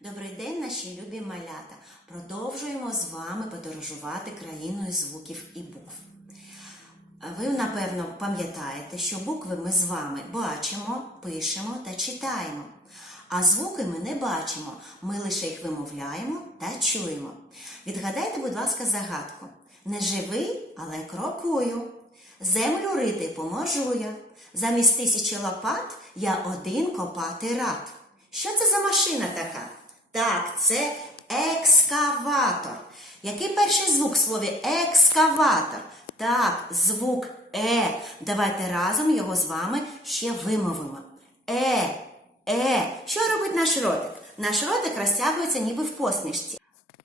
Добрий день, наші любі малята! Продовжуємо з вами подорожувати країною звуків і букв. Ви, напевно, пам'ятаєте, що букви ми з вами бачимо, пишемо та читаємо. А звуки ми не бачимо, ми лише їх вимовляємо та чуємо. Відгадайте, будь ласка, загадку. Не живий, але крокую. Землю рити поможу я. Замість тисячі лопат я один копати рад. Що це за машина така? Так, це екскаватор. Який перший звук в слові екскаватор? Так, звук Е. Давайте разом його з вами ще вимовимо. Е, е. Що робить наш ротик? Наш ротик розтягується ніби в посмішці.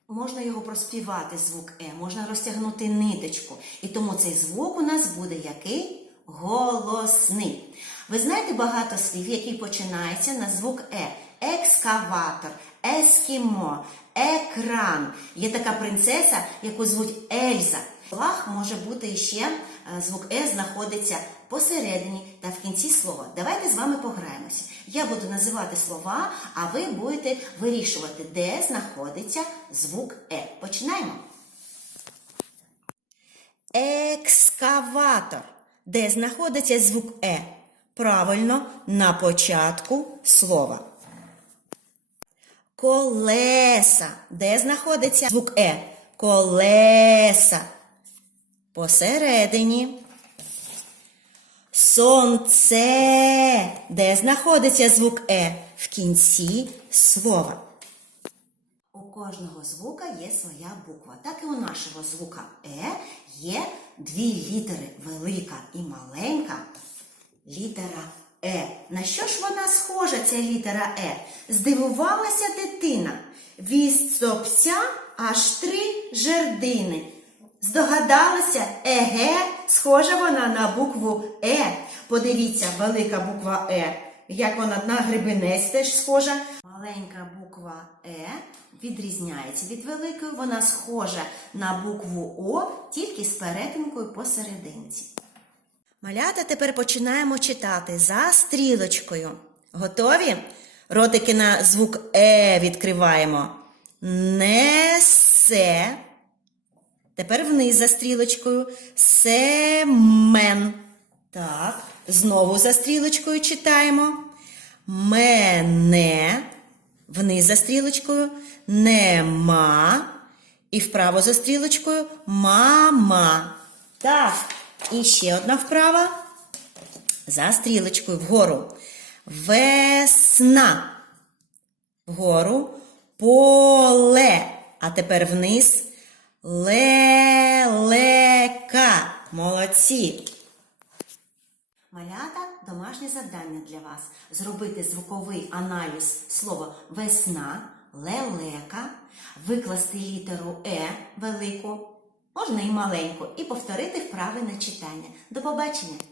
Можна його проспівати, звук Е, можна розтягнути ниточку. І тому цей звук у нас буде який? Голосний. Ви знаєте багато слів, які починаються на звук Е. Екскаватор, ескімо, екран. Є така принцеса, яку звуть Ельза. В може бути ще е, звук Е знаходиться посередині та в кінці слова. Давайте з вами пограємося. Я буду називати слова, а ви будете вирішувати, де знаходиться звук Е. Починаємо. Екскаватор. Де знаходиться звук Е? Правильно, на початку слова. Колеса. Де знаходиться звук Е? Колеса. Посередині. Сонце. Де знаходиться звук Е? В кінці слова. У кожного звука є своя буква. Так і у нашого звука Е є дві літери велика і маленька. Літера Е. На що ж вона схожа, ця літера Е? Здивувалася дитина. Від стопця аж три жердини. Здогадалася, еге, схожа вона на букву Е. Подивіться, велика буква Е. Як вона на грибинець теж схожа. Маленька буква Е відрізняється від великої. Вона схожа на букву О, тільки з перетинкою посерединці. Малята тепер починаємо читати за стрілочкою. Готові? Ротики на звук Е відкриваємо. Несе. Тепер вниз за стрілочкою. Семен. Так. Знову за стрілочкою читаємо. Мене. Вниз за стрілочкою. Нема. І вправо за стрілочкою. Мама. Так. І ще одна вправа. За стрілочкою вгору. Весна. Вгору. Поле. А тепер вниз. Лелека. Молодці. Малята домашнє завдання для вас. Зробити звуковий аналіз слова весна, лелека, викласти літеру Е велику, можна і маленьку, і повторити вправи на читання. До побачення!